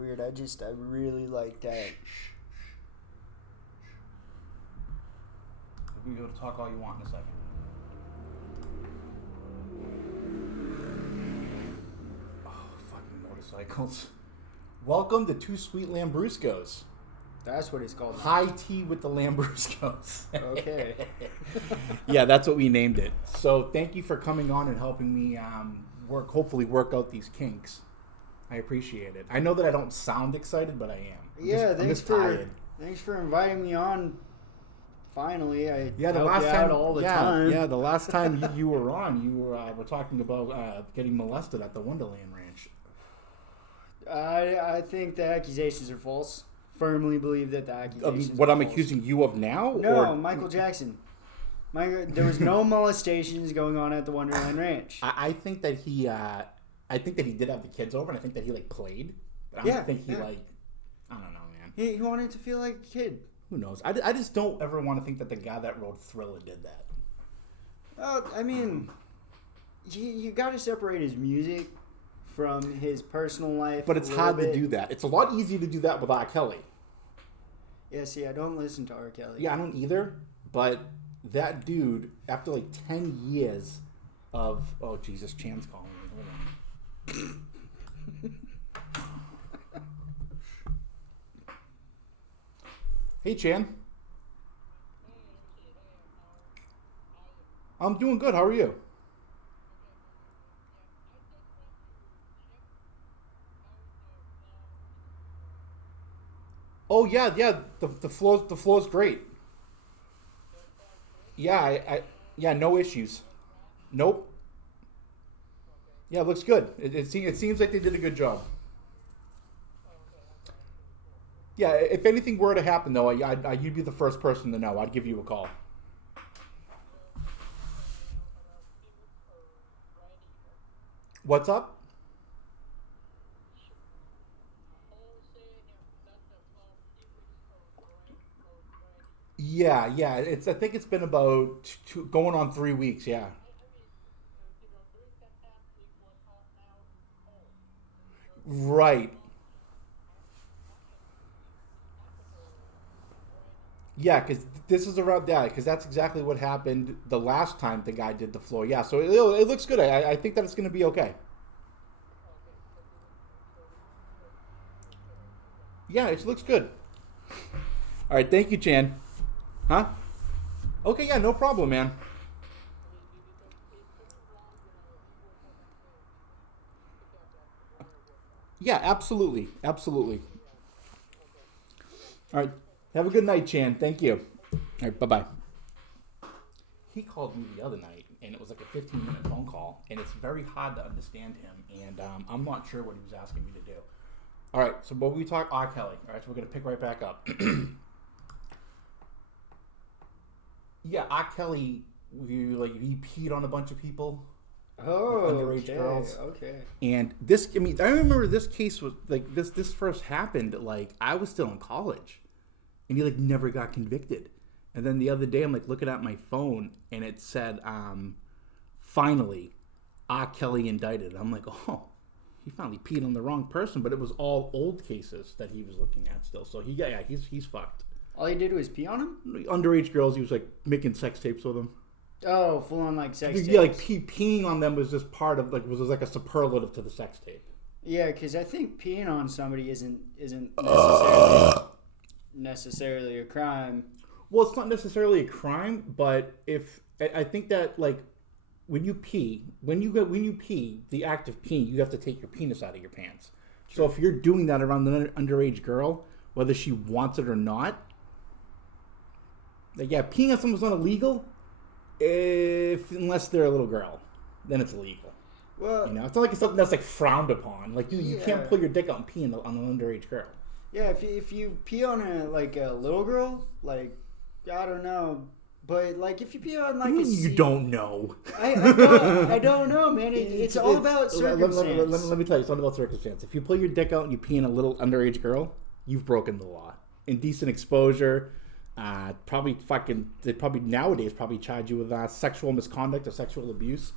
weird. I really like that. We can go to talk all you want in a second. Oh, fucking motorcycles. Welcome to Two Sweet Lambruscos. That's what it's called. High tea with the Lambruscos. Okay. Yeah, that's what we named it. So thank you for coming on and helping me hopefully work out these kinks. I appreciate it. I know that I don't sound excited, but I am. I'm just tired. Thanks for inviting me on. Finally, I the help last you time out all the time. Yeah, the last time you were on, you were talking about getting molested at the Wonderland Ranch. I think the accusations are false. Firmly believe that the accusations What are I'm false. accusing you of now? No, Michael Jackson. There was no molestations going on at the Wonderland Ranch. I think that he did have the kids over, and I think that he played. But I don't think he I don't know, man. He wanted to feel like a kid. Who knows? I just don't ever want to think that the guy that wrote Thriller did that. I mean, you got to separate his music from his personal life. But it's hard to do that. It's a lot easier to do that with R. Kelly. Yeah, see, I don't listen to R. Kelly. Yeah, I don't either. But that dude, after 10 years of... Oh, Jesus, Chan's calling me. Hold on. Hey, Chan. I'm doing good. How are you? Oh yeah. The flow's great. Yeah, no issues. Nope. Yeah, it looks good. It seems like they did a good job. Yeah, if anything were to happen, though, you'd be the first person to know. I'd give you a call. What's up? Yeah. I think it's been about going on 3 weeks. Yeah. Right. Yeah, because this is around that. Because that's exactly what happened the last time the guy did the floor. Yeah, so it looks good. I think that it's going to be okay. Yeah, it looks good. All right, thank you, Chan. Huh? Okay, yeah, no problem, man. Yeah, absolutely. Absolutely. All right. Have a good night, Chan. Thank you. All right, bye-bye. He called me the other night, and it was like a 15-minute phone call, and it's very hard to understand him, and I'm not sure what he was asking me to do. All right, so what we talk R. Kelly. All right, so we're going to pick right back up. Yeah, R. Kelly, he peed on a bunch of people. Oh, underage girls. Okay. And I remember this case was this first happened I was still in college, and he never got convicted. And then the other day I'm looking at my phone, and it said, finally, R. Kelly indicted. I'm like, oh, he finally peed on the wrong person, but it was all old cases that he was looking at still. So he's fucked. All he did was pee on him? Underage girls, he was making sex tapes with them. Oh, full on sex tapes. Yeah, peeing on them was just part of was a superlative to the sex tape. Yeah, because I think peeing on somebody isn't necessarily a crime. Well, it's not necessarily a crime, but I think that when you pee, the act of peeing, you have to take your penis out of your pants. Sure. So if you're doing that around an underage girl, whether she wants it or not, peeing on someone's not illegal. Unless they're a little girl, then it's illegal. Well, it's not it's something that's frowned upon. You can't pull your dick out and pee on an underage girl. Yeah, if you pee on a little girl, I don't know, but if you pee on you don't know. I don't know, man. It's all about circumstance. Let me tell you, it's all about circumstance. If you pull your dick out and you pee on a little underage girl, you've broken the law. Indecent exposure. They nowadays charge you with sexual misconduct or sexual abuse.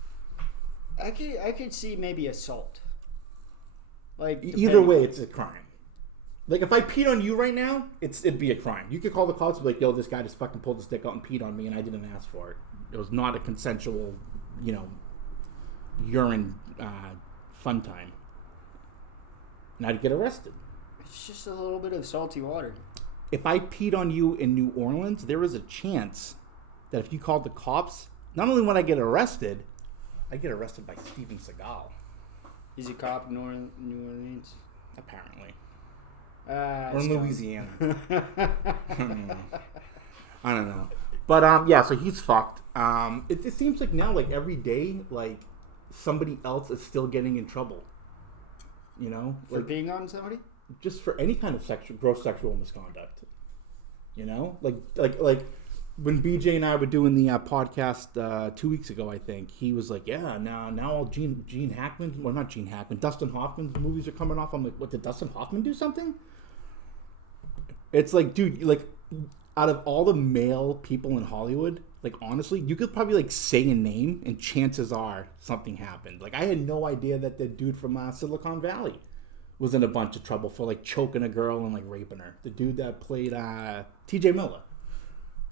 I could see maybe assault. Either way, it's a crime. Like, if I peed on you right now, it'd be a crime. You could call the cops and be like, yo, this guy just fucking pulled his dick out and peed on me, and I didn't ask for it. It was not a consensual, urine fun time. And I'd get arrested. It's just a little bit of salty water. If I peed on you in New Orleans, there is a chance that if you called the cops, not only would I get arrested, I'd get arrested by Steven Seagal. He's a cop in New Orleans? Apparently. Or in Louisiana. I don't know. But, yeah, so he's fucked. It seems like now, like, every day, like, somebody else is still getting in trouble. For like, being on somebody? Just for any kind of gross sexual misconduct. Like when BJ and I were doing the podcast 2 weeks ago, I think, he was like, yeah, now all Gene Hackman, well, not Gene Hackman, Dustin Hoffman's movies are coming off. I'm like, what, did Dustin Hoffman do something? It's like, dude, like, out of all the male people in Hollywood, like, honestly, you could probably, like, say a name, and chances are something happened. Like, I had no idea that the dude from Silicon Valley was in a bunch of trouble for, like, choking a girl and, like, raping her. The dude that played T.J. Miller.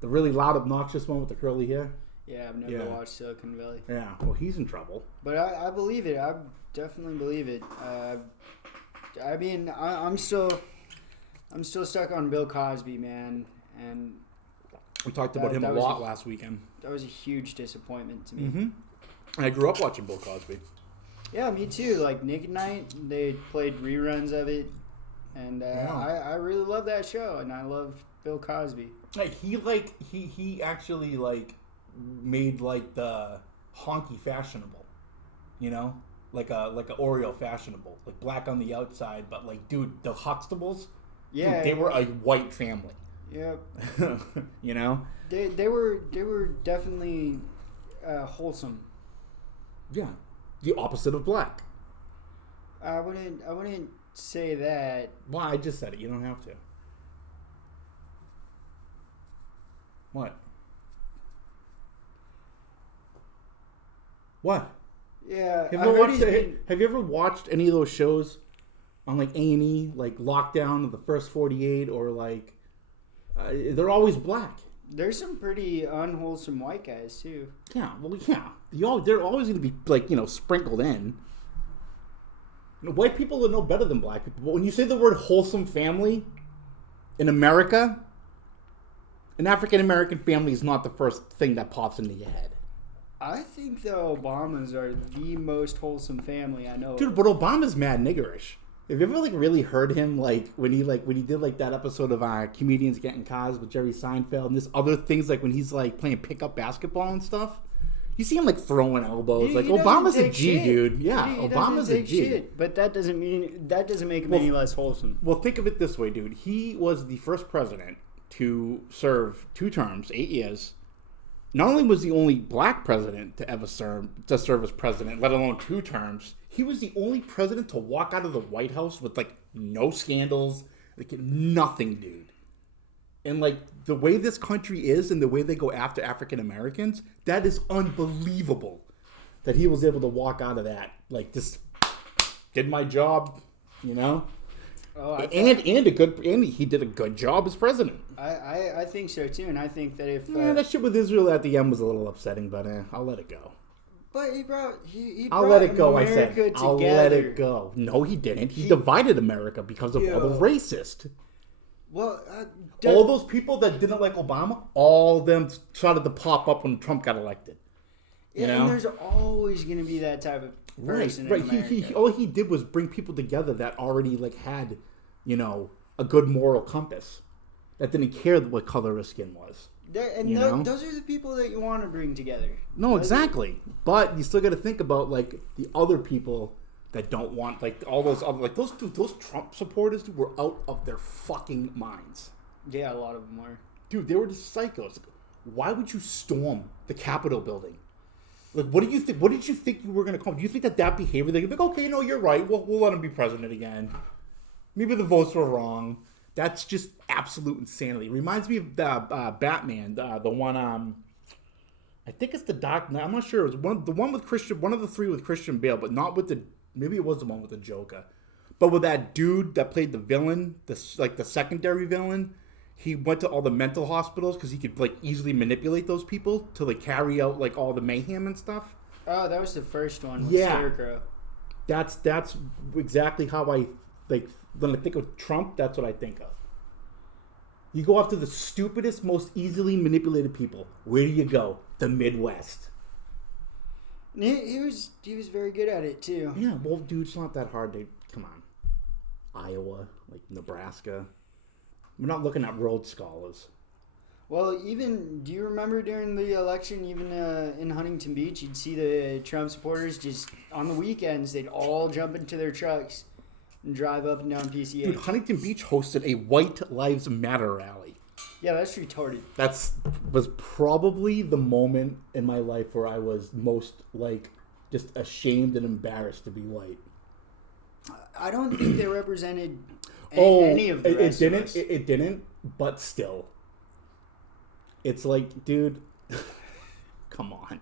The really loud, obnoxious one with the curly hair. Yeah, I've never watched Silicon Valley. Yeah, well, he's in trouble. But I believe it. I definitely believe it. I mean, I'm still stuck on Bill Cosby, man. And we talked about him a lot last weekend. That was a huge disappointment to me. Mm-hmm. I grew up watching Bill Cosby. Yeah, me too. Like Nick at Night, they played reruns of it, and I really love that show, and I love Bill Cosby. Like he actually like made like the honky fashionable, like a Oreo fashionable, like black on the outside, but like, dude, the Huxtables, dude, they were a white family. Yep. They were definitely wholesome. Yeah, the opposite of black. I wouldn't say that. Well, I just said it. You don't have to. What? What? Yeah. Have you ever watched any of those shows on like A&E, like Lockdown of the First 48, or like they're always black? There's some pretty unwholesome white guys too. Yeah, well, yeah. They're always going to be like, sprinkled in. White people are no better than black people. But when you say the word wholesome family in America, an African-American family is not the first thing that pops into your head. I think the Obamas are the most wholesome family I know. Dude, but Obama's mad niggerish. Have you ever like really heard him like when he did like that episode of Comedians Getting Cars with Jerry Seinfeld and this other things, like when he's like playing pickup basketball and stuff? You see him like throwing elbows. Like Obama's a G, shit. Dude. Yeah, Obama's a G. Shit, but that doesn't make him any less wholesome. Well, think of it this way, dude. He was the first president to serve 2 terms, 8 years. Not only was the only black president to ever serve as president, let alone 2 terms, he was the only president to walk out of the White House with like no scandals, like nothing, dude. And like the way this country is and the way they go after African Americans, that is unbelievable. That he was able to walk out of that, like, just did my job, Oh, and he did a good job as president. I think so too, and I think that if that shit with Israel at the end was a little upsetting, but I'll let it go. But he brought I'll let it go. America I said together. I'll let it go. No, he didn't. He divided America because of all the racist. Well, all those people that didn't like Obama, all of them started to pop up when Trump got elected. And there's always going to be that type of person in America. All he did was bring people together that already like had, a good moral compass, that didn't care what color his skin was. Those are the people that you want to bring together. No, exactly. But you still got to think about like the other people that don't want, like, all those other, like, those Trump supporters were out of their fucking minds. Yeah, a lot of them were. Dude, they were just psychos. Why would you storm the Capitol building? Like, what do you think? What did you think you were going to call? Do you think that behavior, they'd be like, okay, no, you're right. We'll let him be president again. Maybe the votes were wrong. That's just absolute insanity. It reminds me of the Batman, the one, I think it's the Dark Knight. I'm not sure. It was one of the 3 with Christian Bale, but not with maybe it was the one with the Joker. But with that dude that played the villain, the secondary villain, he went to all the mental hospitals because he could like easily manipulate those people to like carry out like all the mayhem and stuff. Oh, that was the first one with Yeah. Scarecrow. That's exactly how I like when I think of Trump. That's what I think of. You go after the stupidest, most easily manipulated people. Where do you go? The Midwest. He was very good at it too. Yeah, well, dude, it's not that hard. Come on, Iowa, like Nebraska. We're not looking at Rhodes Scholars. Well, do you remember during the election, even in Huntington Beach, you'd see the Trump supporters just on the weekends, they'd all jump into their trucks and drive up and down PCH. Dude, Huntington Beach hosted a White Lives Matter rally. Yeah, that's retarded. Was probably the moment in my life where I was most like just ashamed and embarrassed to be white. I don't think they represented any of the rest of us. It didn't, but still. It's like, dude, come on.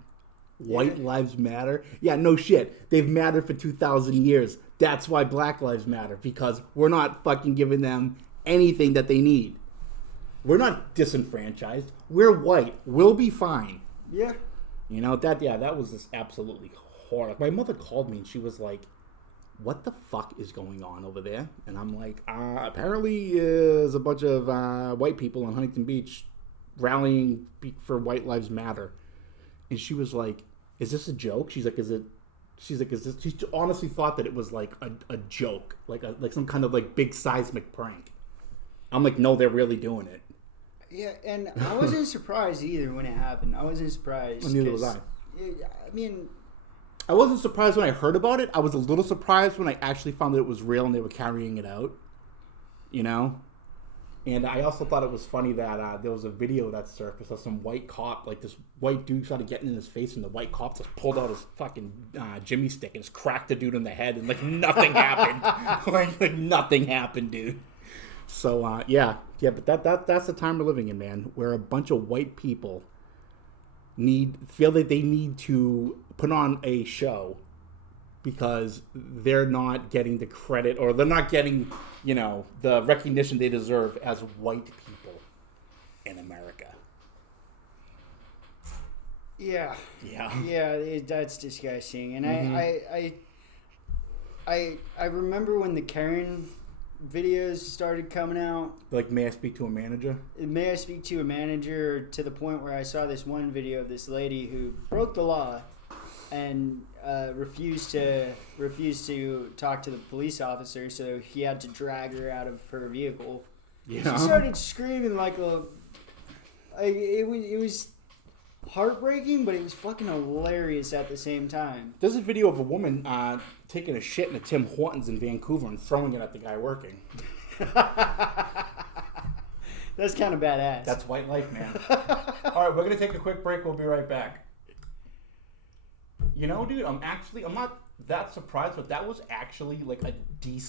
White Lives Matter? Yeah, no shit. They've mattered for 2,000 years. That's why Black Lives Matter, because we're not fucking giving them anything that they need. We're not disenfranchised. We're white. We'll be fine. Yeah. You know, that was just absolutely horrible. My mother called me and she was like, what the fuck is going on over there? And I'm like, apparently there's a bunch of white people in Huntington Beach rallying for White Lives Matter. And she was like, is this a joke? She's like, is this, she honestly thought that it was like a joke, like some kind of like big seismic prank. I'm like, no, they're really doing it. Yeah, and I wasn't surprised either when it happened. I wasn't surprised. Well, neither was I. I mean, I wasn't surprised when I heard about it. I was a little surprised when I actually found that it was real and they were carrying it out. You know? And I also thought it was funny that there was a video that surfaced of some white cop, like this white dude started getting in his face and the white cop just pulled out his fucking Jimmy stick and just cracked the dude in the head and like nothing happened. like nothing happened, dude. So, yeah, but that's the time we're living in, man, where a bunch of white people feel that they need to put on a show because they're not getting the credit or they're not getting, you know, the recognition they deserve as white people in America. Yeah. Yeah. Yeah, that's disgusting. And I remember when the Karen videos started coming out. Like, may I speak to a manager? May I speak to a manager, to the point where I saw this one video of this lady who broke the law and refused to talk to the police officer, so he had to drag her out of her vehicle. Yeah. She started screaming it was heartbreaking, but it was fucking hilarious at the same time. There's a video of a woman taking a shit in a Tim Hortons in Vancouver and throwing it at the guy working. That's kind of badass. That's white life, man. All right, we're going to take a quick break. We'll be right back. You know, dude, I'm not that surprised, but that was actually like a decent